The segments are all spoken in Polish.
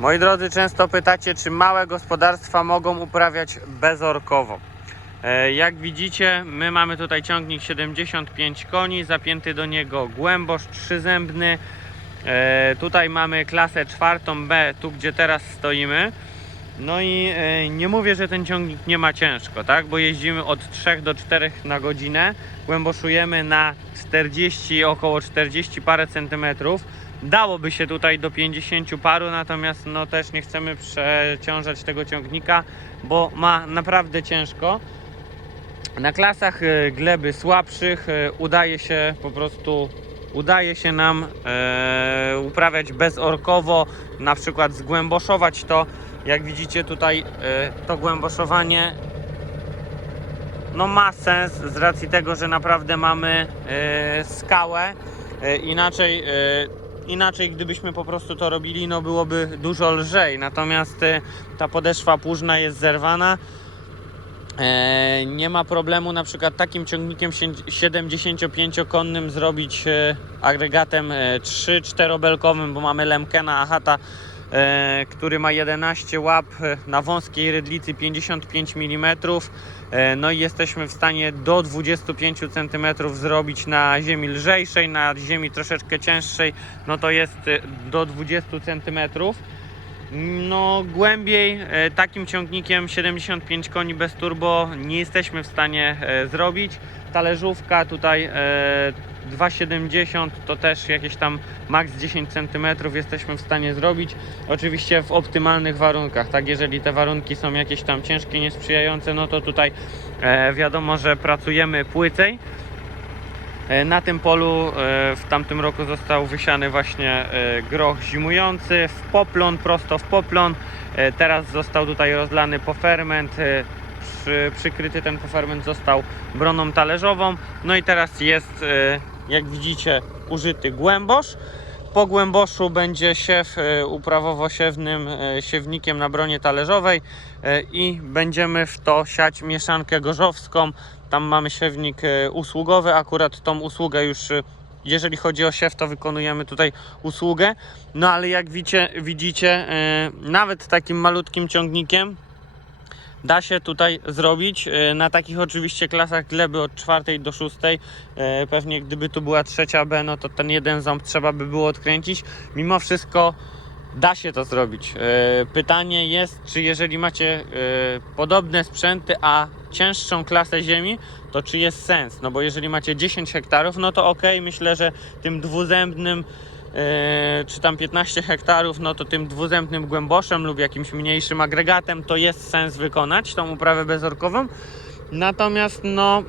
Moi drodzy, często pytacie, czy małe gospodarstwa mogą uprawiać bezorkowo. E, Jak widzicie, my mamy tutaj ciągnik 75 koni, zapięty do niego głębosz trzyzębny. E, Tutaj mamy klasę czwartą B, tu gdzie teraz stoimy. No i e, nie mówię, że ten ciągnik nie ma ciężko, tak? Bo jeździmy od 3 do 4 na godzinę, głęboszujemy na 40, około 40 parę centymetrów. Dałoby się tutaj do 50 paru, natomiast no też nie chcemy przeciążać tego ciągnika, bo ma naprawdę ciężko. Na klasach e, gleby słabszych e, udaje się po prostu udaje się nam e, uprawiać bezorkowo, na przykład zgłęboszować to. Jak widzicie tutaj e, to głęboszowanie no ma sens z racji tego, że naprawdę mamy e, skałę. E, inaczej, e, inaczej gdybyśmy po prostu to robili, no byłoby dużo lżej. Natomiast e, ta podeszwa płużna jest zerwana. E, nie ma problemu na przykład takim ciągnikiem się- 75-konnym zrobić e, agregatem 3-4-belkowym, bo mamy Lemkena Ahata, e, który ma 11 łap e, na wąskiej rydlicy 55 mm. E, No i jesteśmy w stanie do 25 cm zrobić na ziemi lżejszej, na ziemi troszeczkę cięższej, no to jest e, do 20 cm. No głębiej e, takim ciągnikiem 75 koni bez turbo nie jesteśmy w stanie e, zrobić. Talerzówka tutaj e, 2,70 to też jakieś tam maks 10 cm jesteśmy w stanie zrobić. Oczywiście w optymalnych warunkach, tak jeżeli te warunki są jakieś tam ciężkie, niesprzyjające, no to tutaj e, wiadomo, że pracujemy płycej. E, Na tym polu e, w tamtym roku został wysiany właśnie e, groch zimujący w poplon, prosto w poplon. Teraz został tutaj rozlany poferment. Przy, przykryty ten poferment został broną talerzową. No i teraz jest, jak widzicie, użyty głębosz. Po głęboszu będzie siew e, uprawowo-siewnym e, siewnikiem na bronie talerzowej e, i będziemy w to siać mieszankę gorzowską. Tam mamy siewnik usługowy, akurat tą usługę już jeżeli chodzi o siew, to wykonujemy tutaj usługę. No ale jak widzicie, widzicie nawet takim malutkim ciągnikiem da się tutaj zrobić. E, Na takich oczywiście klasach gleby od czwartej do szóstej. e, Pewnie gdyby tu była trzecia B, no to ten jeden ząb trzeba by było odkręcić. Mimo wszystko da się to zrobić. E, Pytanie jest, czy jeżeli macie podobne sprzęty, a cięższą klasę ziemi, to czy jest sens? No bo jeżeli macie 10 hektarów, no to ok, myślę, że tym dwuzębnym czy tam 15 hektarów, no to tym dwuzębnym głęboszem lub jakimś mniejszym agregatem to jest sens wykonać tą uprawę bezorkową. Natomiast no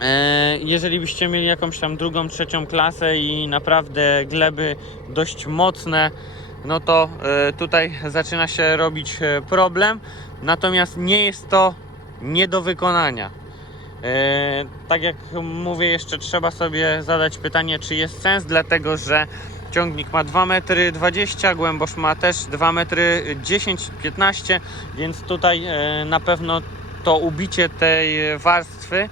E, Jeżeli byście mieli jakąś tam drugą, trzecią klasę i naprawdę gleby dość mocne, no to e, tutaj zaczyna się robić problem. Natomiast nie jest to nie do wykonania. E, Tak jak mówię, jeszcze trzeba sobie zadać pytanie, czy jest sens, dlatego że ciągnik ma 2 metry 20, głębosz ma też 2 metry 10-15, więc tutaj e, na pewno to ubicie tej warstwy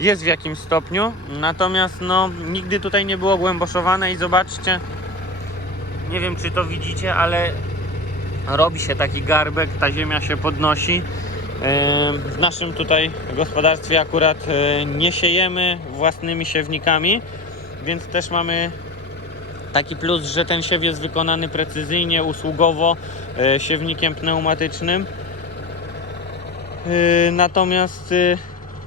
jest w jakimś stopniu. Natomiast no, nigdy tutaj nie było głęboszowane i zobaczcie, nie wiem czy to widzicie, ale robi się taki garbek, ta ziemia się podnosi. W naszym tutaj gospodarstwie akurat yy, nie siejemy własnymi siewnikami, więc też mamy taki plus, że ten siew jest wykonany precyzyjnie, usługowo, yy, siewnikiem pneumatycznym. Yy, Natomiast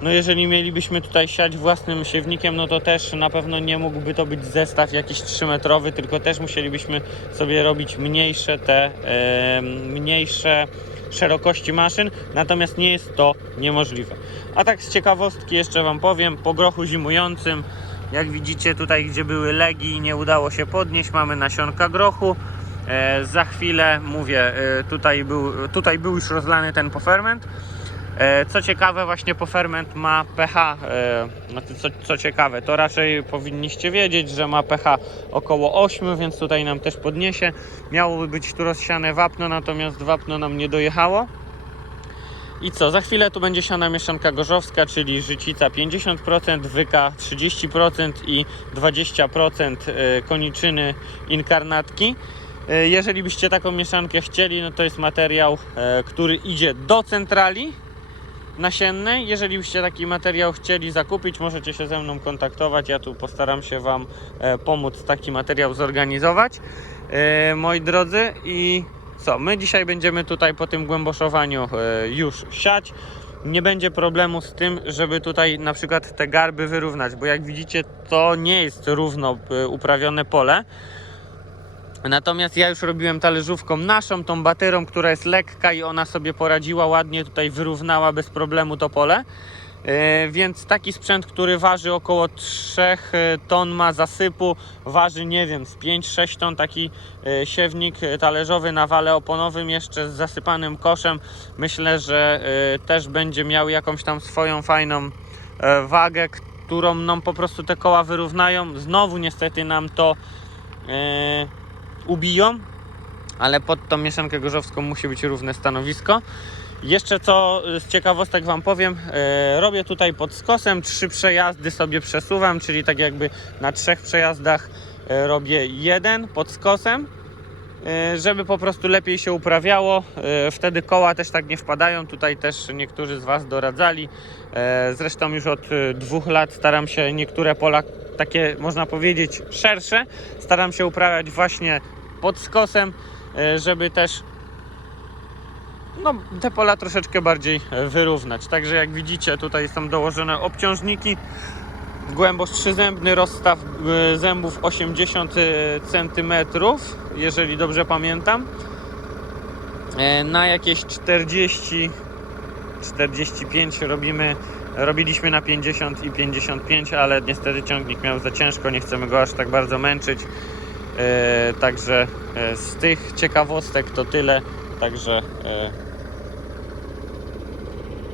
no jeżeli mielibyśmy tutaj siać własnym siewnikiem, no to też na pewno nie mógłby to być zestaw jakiś 3-metrowy, tylko też musielibyśmy sobie robić mniejsze te e, mniejsze szerokości maszyn, natomiast nie jest to niemożliwe. A tak z ciekawostki jeszcze Wam powiem, po grochu zimującym, jak widzicie tutaj gdzie były legi nie udało się podnieść, mamy nasionka grochu. E, za chwilę mówię, e, tutaj, był, tutaj był już rozlany ten poferment. E, Co ciekawe, właśnie poferment ma pH, e, znaczy co, co ciekawe, to raczej powinniście wiedzieć, że ma pH około 8, więc tutaj nam też podniesie. Miałoby być tu rozsiane wapno, natomiast wapno nam nie dojechało. I co, za chwilę tu będzie siana mieszanka gorzowska, czyli życica 50%, wyka 30% i 20% e, koniczyny inkarnatki. Jeżeli byście taką mieszankę chcieli, no to jest materiał, który idzie do centrali nasiennej. Jeżeli byście taki materiał chcieli zakupić, możecie się ze mną kontaktować. Ja tu postaram się Wam e, pomóc taki materiał zorganizować. E, Moi drodzy, i co? My dzisiaj będziemy tutaj po tym głęboszowaniu e, już siać. Nie będzie problemu z tym, żeby tutaj na przykład te garby wyrównać, bo jak widzicie, to nie jest równo uprawione pole. Natomiast ja już robiłem talerzówką naszą, tą batyrą, która jest lekka i ona sobie poradziła ładnie, tutaj wyrównała bez problemu to pole. E, Więc taki sprzęt, który waży około 3 ton ma zasypu, waży nie wiem, z 5-6 ton taki e, siewnik e, talerzowy na wale oponowym jeszcze z zasypanym koszem. Myślę, że e, też będzie miał jakąś tam swoją fajną e, wagę, którą nam po prostu te koła wyrównają. Znowu niestety nam to e, ubiją, ale pod tą mieszankę gorzowską musi być równe stanowisko. Jeszcze co z ciekawostek Wam powiem, e, robię tutaj pod skosem, trzy przejazdy sobie przesuwam, czyli tak jakby na trzech przejazdach e, robię jeden pod skosem, żeby po prostu lepiej się uprawiało. Wtedy koła też tak nie wpadają. Tutaj też niektórzy z Was doradzali. Zresztą już od dwóch lat staram się niektóre pola, takie można powiedzieć szersze, staram się uprawiać właśnie pod skosem, e, żeby też no, te pola troszeczkę bardziej e, wyrównać. Także jak widzicie, tutaj są dołożone obciążniki. Głębość trzyzębny, rozstaw e, zębów 80 cm, jeżeli dobrze pamiętam. Na jakieś 40 45 robimy, robiliśmy na 50 i 55, ale niestety ciągnik miał za ciężko, nie chcemy go aż tak bardzo męczyć. E, także e, z tych ciekawostek to tyle. Także e,